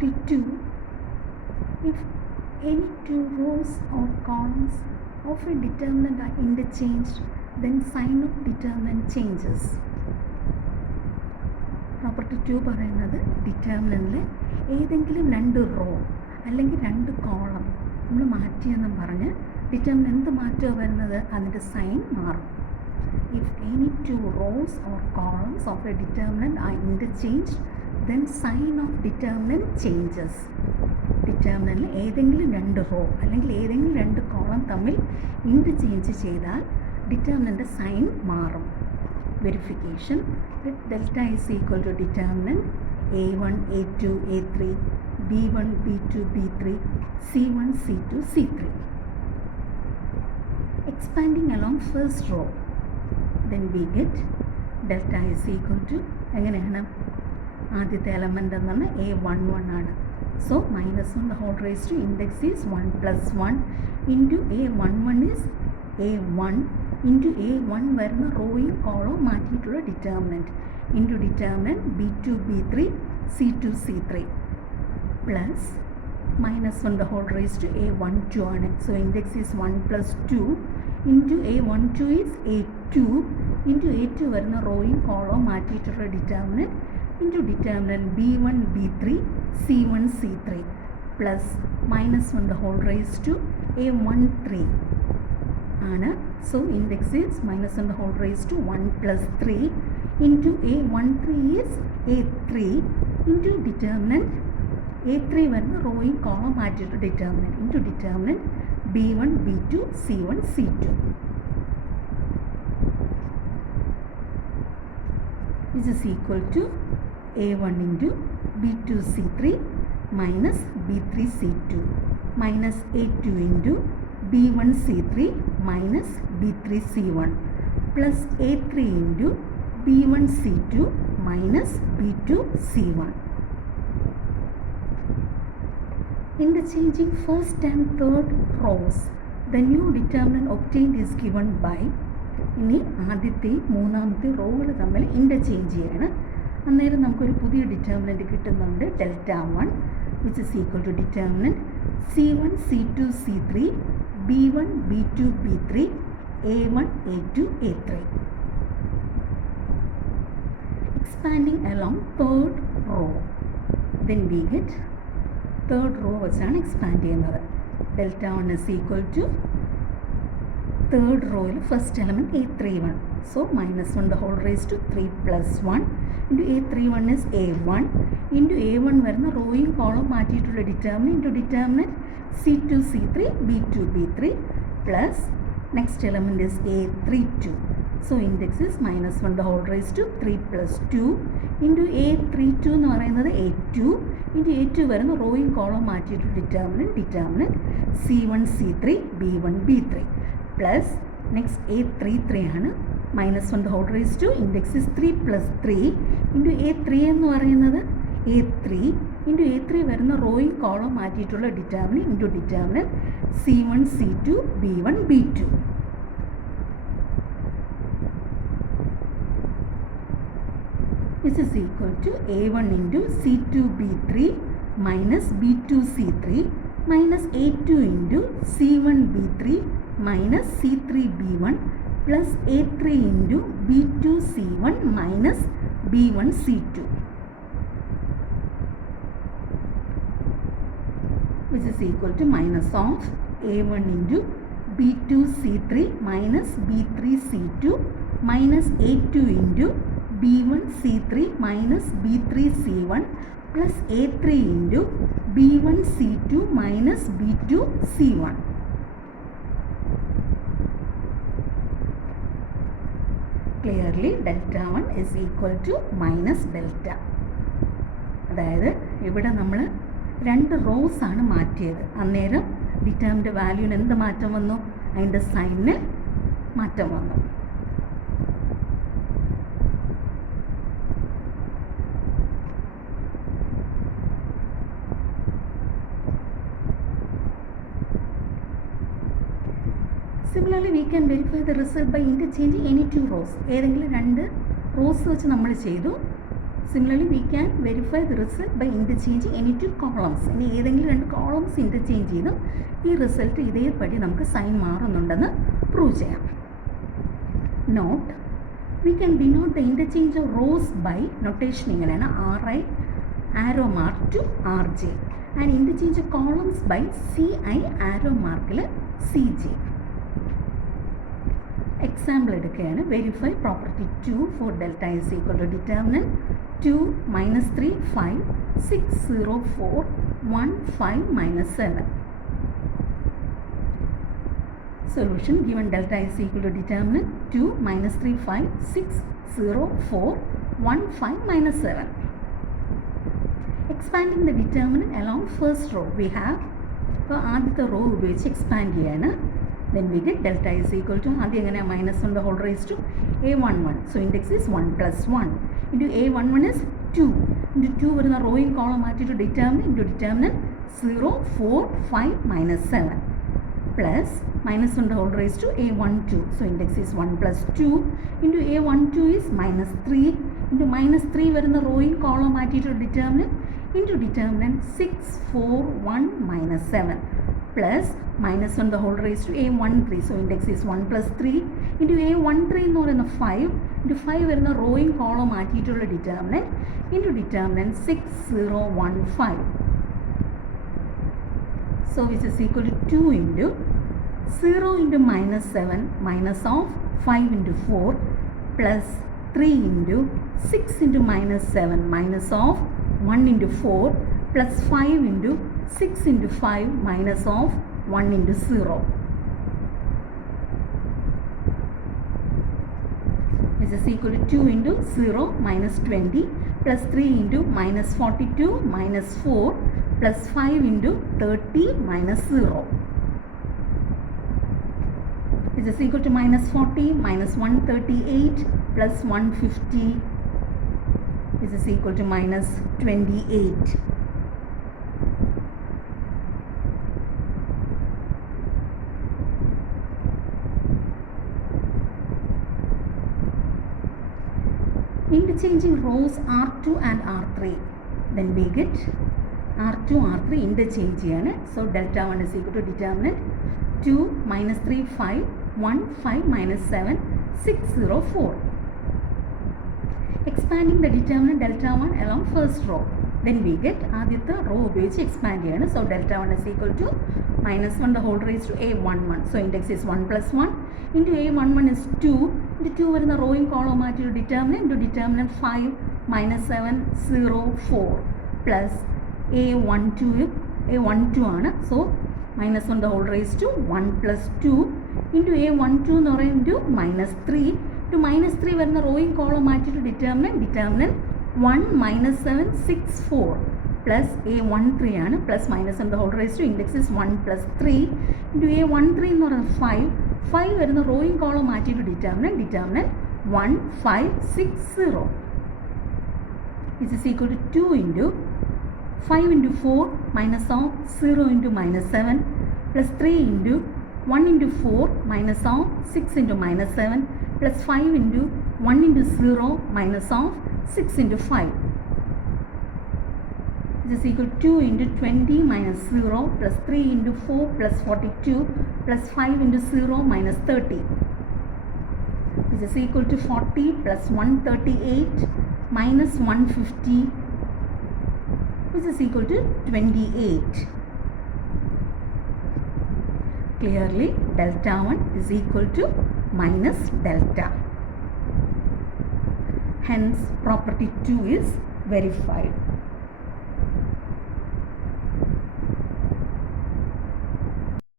Property 2. If any two rows or columns of a determinant are interchanged, then sign of determinant changes. Property 2 പറയുന്നത് ഡിറ്റർമിനൻറ്റിൽ ഏതെങ്കിലും രണ്ട് റോ അല്ലെങ്കിൽ രണ്ട് കോളം നമ്മൾ മാറ്റിയെന്നും പറഞ്ഞ് ഡിറ്റർമിനൻ്റ് എന്ത് മാറ്റമാണ് വരുന്നത്, അതിൻ്റെ സൈൻ മാറും. If any two rows or columns of a determinant are interchanged, then sign of determinant changes. ഡിറ്റർമിനൻ്റിൽ ഏതെങ്കിലും രണ്ട് റോ അല്ലെങ്കിൽ ഏതെങ്കിലും രണ്ട് കോളം തമ്മിൽ ഇൻ്റർചേഞ്ച് ചെയ്താൽ ഡിറ്റർമിനൻ്റ് സൈൻ മാറും. Verification: delta is equal to determinant A1 A2 A3 B1 B2 B3 C1 C2 C3. Expanding along first row, then we get delta is equal to എങ്ങനെയാണ്, ആദ്യത്തെ എലമെൻ്റ് എന്നാണ് A11 ആണ്. സോ -1 the whole raised to index is 1 plus 1 into A11 is A1 into A1 വരുന്ന റോയും കോളവും മാറ്റിയിട്ടുള്ള determinant into determinant B2 B3 C2 C3 plus -1 the whole raised to A12 ആണ്. So index is 1 plus 2 into A12 is A2 into A2 വരുന്ന റോയും കോളവും മാറ്റിയിട്ടുള്ള determinant into determinant B1 B3 C1 C3 plus -1 the whole raised to A13 ആണ്. So index is -1 the whole raised to 1 plus 3 into A13 is A3 into determinant A3 വരുന്ന റോയും കോളം മാറ്റിയിട്ട് determinant into determinant B1 B2 C1 C2 which is equal to A1 into B2 C3 minus B3 C2 minus A2 into B1 C3 minus B3 C1 plus A3 into B1 C2 minus B2 C1. Interchanging first and third rows, the new determinant obtained is given by, ഇനി ആദ്യത്തെയും മൂന്നാമത്തെയും റോകൾ തമ്മിൽ ഇൻ്റർചേഞ്ച് ചെയ്യാണ്. അന്നേരം നമുക്കൊരു പുതിയ determinant കിട്ടുന്നുണ്ട്, delta 1 which is equal to determinant C1 C2 C3 B1 B2 B3 A1 A2 A3. Expanding along third row, then we get third row വെച്ചാണ് എക്സ്പാൻഡ് ചെയ്യുന്നത്. Delta 1 is equal to third റോയിൽ first element A31. So -1 the whole raised to 3 plus 1 into A31 is A1 into A1 വരുന്ന റോയും column മാറ്റിയിട്ടുള്ള determinant into determinant C2 C3 B2 B3 plus next element is A32. So index is -1 the whole raised to 3 plus 2 into A32 എന്ന് പറയുന്നത് A2 into A2 വരുന്ന റോയും column മാറ്റിയിട്ടുള്ള determinant C1 C3 B1 B3 plus next A33 ആണ്. -1 the whole raised to index is 3 plus 3 into A3 എന്ന് പറയുന്നത് A3 into A3 വരുന്ന റോയും കോളം മാറ്റിയിട്ടുള്ള determinant into determinant C1 C2 B1 B2 which is equal to A1 into C2 B3 minus B2 C3 minus A2 into C1 B3 minus C3 B1 plus A3 into B2 C1 minus B1 C2 which is equal to minus of A1 into B2 C3 minus B3 C2 minus A2 into B1 C3 minus B3 C1 plus A3 into B1 C2 minus B2 C1. Clearly delta 1 is equal to minus delta. അതായത് ഇവിടെ നമ്മൾ രണ്ട് റോസ് ആണ് മാറ്റിയത്. അന്നേരം ഡിറ്റർമിൻ്റെ വാല്യൂവിന് എന്ത് മാറ്റം വന്നു, അതിൻ്റെ സൈനിന് മാറ്റം വന്നു. Similarly, we can verify the result by interchanging any two rows. ഏതെങ്കിലും രണ്ട് റോസ് വെച്ച് നമ്മൾ ചെയ്തു. Similarly, we can verify the result by interchanging any two columns. ഇനി ഏതെങ്കിലും രണ്ട് കോളംസ് ഇൻ്റർചേഞ്ച് ചെയ്തും ഈ റിസൾട്ട് ഇതേപടി നമുക്ക് സൈൻ മാറുന്നുണ്ടെന്ന് പ്രൂവ് ചെയ്യാം. Note, we can denote the interchange of rows by notation ഇങ്ങനെയാണ് RI arrow mark to RJ and interchange of columns by CI arrow markൽ CJ. Example എടുക്കുകയാണ്. Verify property 2 for delta is equal to determinant 2 minus 3 5 6 0 4 1 5 minus 7. Solution given delta is equal to determinant 2 minus 3 5 6 0 4 1 5 minus 7. Expanding the determinant along first row we have ആദ്യത്തെ റോ ഉപയോഗിച്ച് എക്സ്പാൻഡ് ചെയ്യാണ്. Then we get delta is equal to minus on the whole raised to a11. So index is 1 plus 1 into a11 is 2 into 2 വരുന്ന rowing column മാറ്റി to determinant into determinant 0 4 5 minus 7 plus minus on the whole raised to a12. So index is 1 plus 2 into a12 is minus 3 into minus 3 വരുന്ന rowing column മാറ്റി to determinant into determinant 6 4 1 minus 7 plus minus on the whole raised to a13. So index is 1 plus 3 into a13 എന്ന് പറയുന്ന 5 into 5 വരുന്ന rowing column മാറ്റിയിട്ടുള്ള determinant into determinant 6 0 1 5. So which is equal to 2 into 0 into minus 7 minus of 5 into 4 plus 3 into 6 into minus 7 minus of 1 into 4 plus 5 into 6 into 5 minus of 1 into 0. This is equal to 2 into 0 minus 20 plus 3 into minus 42 minus 4 plus 5 into 30 minus 0. This is equal to minus 40 minus 138 plus 150. This is equal to minus 28. Interchanging rows R2 and R3, then we get R2 R3 interchange ചെയ്യാണ്. So delta 1 is equal to determinant 2 minus 3 5 1 5 minus 7 6 0 4. Expanding the determinant delta 1 along first row, then we get ആദ്യത്തെ റോ ഉപയോഗിച്ച് എക്സ്പാൻഡ് ചെയ്യാണ്. So delta 1 is equal to minus 1 the whole raised to a11. So index is 1 plus 1 into a11 is 2 into 2 വരുന്ന rowing column മാറ്റി determinant into determinant 5 minus 7 0 4 plus a12 ആണ്. So minus 1 the whole raised to 1 plus 2 into a12 എന്ന് പറയുന്നത് minus 3 to minus 3 വരുന്ന rowing column മാറ്റി determinant 1 minus 7 6 4 plus a13 ആണ് plus minus on the whole raised to index is 1 plus 3 into a13 എന്ന് പറയുന്നത് 5 വരുന്ന rowing column മാറ്റി determinant 1 5 6 0. This is equal to 2 into 5 into 4 minus of 0 into minus 7 plus 3 into 1 into 4 minus of 6 into minus 7 plus 5 into 1 into 0 minus of 6 into 5. This is equal to 2 into 20 minus 0 plus 3 into 4 plus 42 plus 5 into 0 minus 30. This is equal to 40 plus 138 minus 150, which is equal to 28. Clearly delta 1 is equal to minus delta. Hence property 2 is verified.